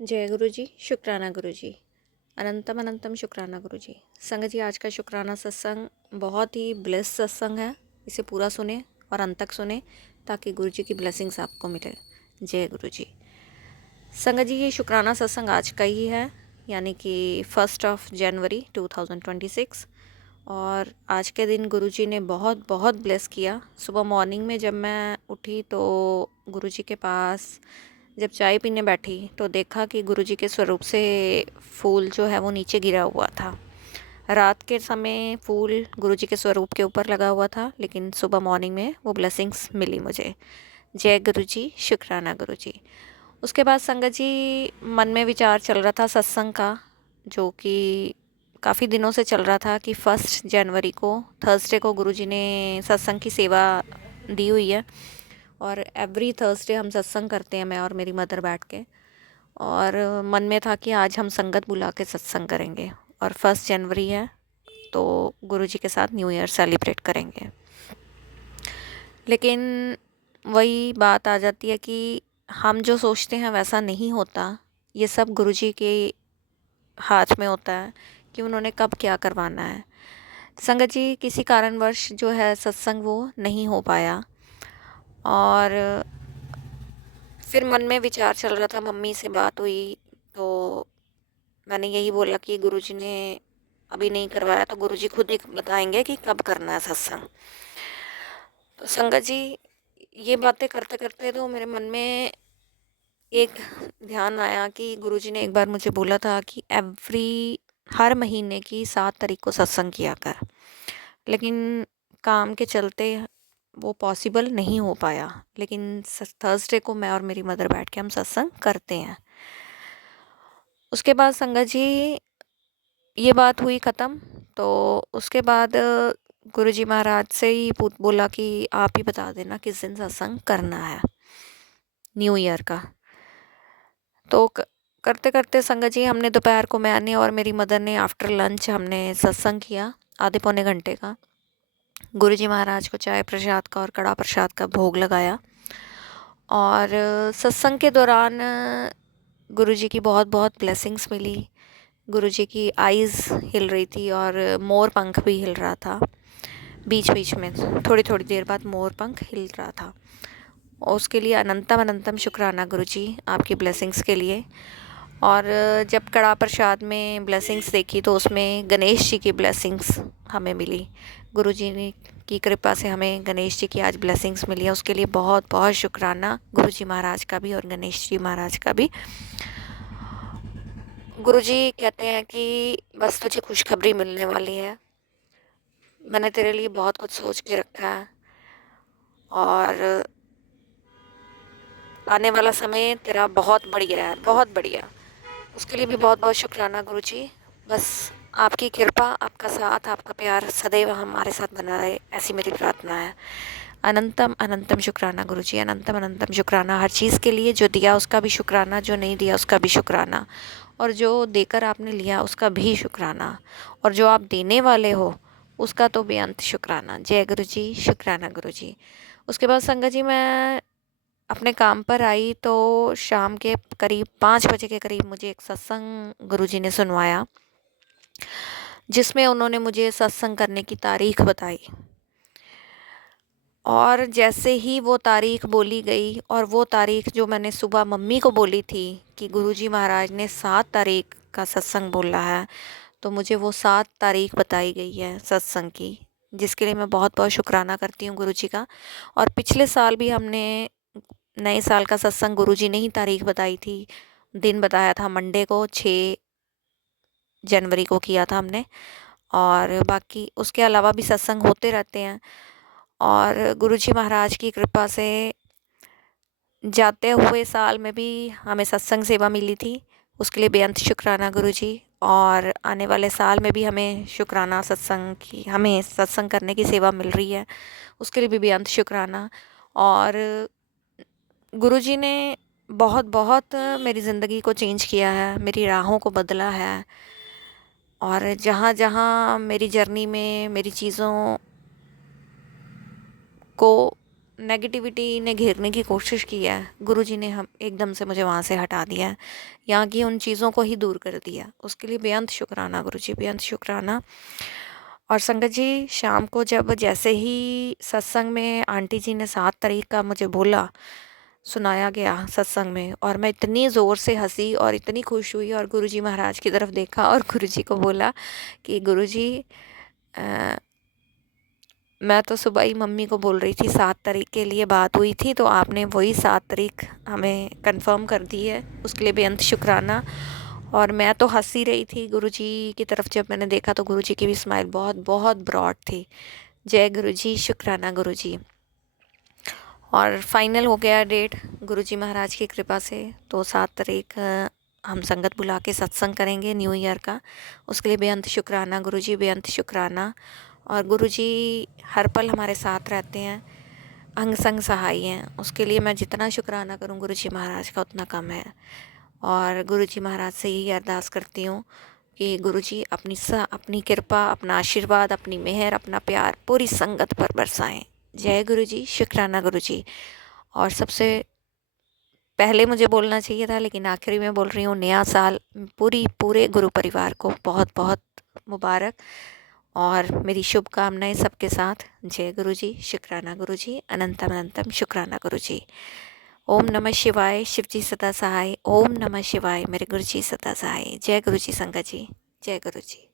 जय गुरु जी, शुक्राना गुरु जी। अनंतम अनंतम शुक्राना गुरु जी। संगत जी, आज का शुक्राना सत्संग बहुत ही ब्लेस सत्संग है। इसे पूरा सुने और अंत तक सुने ताकि गुरु जी की ब्लेसिंग्स आपको मिले। जय गुरु जी। संगत जी, ये शुक्राना सत्संग आज का ही है, यानी कि 1 जनवरी 2026। और आज के दिन गुरु जी ने बहुत बहुत ब्लेस किया। सुबह मॉर्निंग में जब मैं उठी तो गुरु जी के पास जब चाय पीने बैठी तो देखा कि गुरुजी के स्वरूप से फूल जो है वो नीचे गिरा हुआ था। रात के समय फूल गुरुजी के स्वरूप के ऊपर लगा हुआ था, लेकिन सुबह मॉर्निंग में वो ब्लेसिंग्स मिली मुझे। जय गुरुजी, शुक्राना गुरुजी। उसके बाद संगत जी, मन में विचार चल रहा था सत्संग का, जो कि काफ़ी दिनों से चल रहा था कि 1 जनवरी को थर्सडे को गुरुजी ने सत्संग की सेवा दी हुई है। और एवरी थर्सडे हम सत्संग करते हैं, मैं और मेरी मदर बैठ के। और मन में था कि आज हम संगत बुला के सत्संग करेंगे, और 1 जनवरी है तो गुरुजी के साथ न्यू ईयर सेलिब्रेट करेंगे। लेकिन वही बात आ जाती है कि हम जो सोचते हैं वैसा नहीं होता। ये सब गुरुजी के हाथ में होता है कि उन्होंने कब क्या करवाना है। संगत जी, किसी कारणवश जो है सत्संग वो नहीं हो पाया। और फिर मन में विचार चल रहा था, मम्मी से बात हुई तो मैंने यही बोला कि गुरुजी ने अभी नहीं करवाया तो गुरुजी खुद ही बताएंगे कि कब करना है सत्संग। तो संगत जी, ये बातें करते करते तो मेरे मन में एक ध्यान आया कि गुरुजी ने एक बार मुझे बोला था कि हर महीने की 7 तारीख को सत्संग किया कर। लेकिन काम के चलते वो पॉसिबल नहीं हो पाया। लेकिन थर्सडे को मैं और मेरी मदर बैठ के हम सत्संग करते हैं। उसके बाद संगत जी, ये बात हुई ख़त्म। तो उसके बाद गुरुजी महाराज से ही बोला कि आप ही बता देना किस दिन सत्संग करना है न्यू ईयर का। तो करते करते संगत जी, हमने दोपहर को, मैंने और मेरी मदर ने आफ्टर लंच हमने सत्संग किया आधे पौने घंटे का। गुरुजी महाराज को चाय प्रसाद का और कड़ा प्रसाद का भोग लगाया। और सत्संग के दौरान गुरुजी की बहुत बहुत ब्लेसिंग्स मिली। गुरुजी की आईज़ हिल रही थी और मोर पंख भी हिल रहा था। बीच बीच में थोड़ी थोड़ी देर बाद मोर पंख हिल रहा था। और उसके लिए अनंतम अनंतम शुक्राना गुरुजी, आपकी ब्लेसिंग्स के लिए। और जब कड़ा प्रसाद में ब्लेसिंग्स देखी तो उसमें गणेश जी की ब्लेसिंग्स हमें मिली। गुरुजी ने की कृपा से हमें गणेश जी की आज ब्लेसिंग्स मिली है। उसके लिए बहुत बहुत शुक्राना गुरुजी महाराज का भी और गणेश जी महाराज का भी। गुरुजी कहते हैं कि बस तुझे खुशखबरी मिलने वाली है, मैंने तेरे लिए बहुत कुछ सोच के रखा है, और आने वाला समय तेरा बहुत बढ़िया है, बहुत बढ़िया। उसके लिए भी बहुत बहुत शुक्राना गुरुजी। बस आपकी कृपा, आपका साथ, आपका प्यार सदैव हमारे साथ बना रहे, ऐसी मेरी प्रार्थना है। अनंतम अनंतम शुक्राना गुरुजी, अनंतम अनंतम शुक्राना हर चीज़ के लिए। जो दिया उसका भी शुक्राना, जो नहीं दिया उसका भी शुक्राना, और जो देकर आपने लिया उसका भी शुक्राना, और जो आप देने वाले हो उसका तो बेअंत शुक्राना। जय गुरुजी, शुक्राना गुरुजी। उसके बाद संगत जी, मैं अपने काम पर आई तो शाम के करीब 5 बजे के करीब मुझे एक सत्संग गुरुजी ने सुनवाया, जिसमें उन्होंने मुझे सत्संग करने की तारीख बताई। और जैसे ही वो तारीख बोली गई, और वो तारीख जो मैंने सुबह मम्मी को बोली थी कि गुरुजी महाराज ने 7 तारीख का सत्संग बोला है, तो मुझे वो 7 तारीख बताई गई है सत्संग की, जिसके लिए मैं बहुत बहुत शुक्राना करती हूँ गुरुजी का। और पिछले साल भी हमने नए साल का सत्संग गुरुजी ने ही तारीख बताई थी, दिन बताया था, मंडे को 6 जनवरी को किया था हमने। और बाकी उसके अलावा भी सत्संग होते रहते हैं। और गुरुजी महाराज की कृपा से जाते हुए साल में भी हमें सत्संग सेवा मिली थी, उसके लिए बेअंत शुक्राना गुरुजी। और आने वाले साल में भी हमें शुक्राना सत्संग की, हमें सत्संग करने की सेवा मिल रही है, उसके लिए भी बेअंत शुक्राना। और गुरुजी ने बहुत बहुत मेरी ज़िंदगी को चेंज किया है, मेरी राहों को बदला है। और जहाँ जहाँ मेरी जर्नी में मेरी चीज़ों को नेगेटिविटी ने घेरने की कोशिश की है, गुरुजी ने हम एकदम से मुझे वहाँ से हटा दिया है, यहाँ की उन चीज़ों को ही दूर कर दिया। उसके लिए बेअंत शुक्राना गुरुजी, बेअंत शुक्राना। और संगत जी, शाम को जब जैसे ही सत्संग में आंटी जी ने 7 तारीख का मुझे बोला, सुनाया गया सत्संग में, और मैं इतनी ज़ोर से हंसी और इतनी खुश हुई और गुरुजी महाराज की तरफ देखा और गुरुजी को बोला कि गुरुजी मैं तो सुबह ही मम्मी को बोल रही थी 7 तारीख के लिए बात हुई थी, तो आपने वही 7 तारीख हमें कंफर्म कर दी है, उसके लिए बेअंत शुक्राना। और मैं तो हंस ही रही थी गुरुजी की तरफ, जब मैंने देखा तो गुरुजी की भी स्माइल बहुत बहुत ब्रॉड थी। जय गुरुजी, शुक्राना गुरुजी। और फाइनल हो गया डेट गुरुजी महाराज की कृपा से, तो 7 तारीख हम संगत बुला के सत्संग करेंगे न्यू ईयर का, उसके लिए बेअंत शुक्राना गुरुजी, बेअंत शुक्राना। और गुरुजी हर पल हमारे साथ रहते हैं, अंग संग सहाय हैं, उसके लिए मैं जितना शुक्राना करूं गुरुजी महाराज का उतना कम है। और गुरुजी महाराज से यही अरदास करती हूँ कि गुरुजी अपनी कृपा, अपना आशीर्वाद, अपनी मेहर, अपना प्यार पूरी संगत पर बरसाएं। जय गुरुजी, शुक्राना गुरुजी। और सबसे पहले मुझे बोलना चाहिए था, लेकिन आखिरी में बोल रही हूँ, नया साल पूरे गुरु परिवार को बहुत बहुत मुबारक, और मेरी शुभकामनाएं सबके साथ। जय गुरुजी, शुक्राना गुरुजी, अनंतम अनंतम शुक्राना गुरुजी। ओम नमः शिवाय, शिवजी सदा सहाय। ओम नमः शिवाय, मेरे गुरुजी सदा सहाय। जय गुरुजी संगत जी, जय गुरुजी।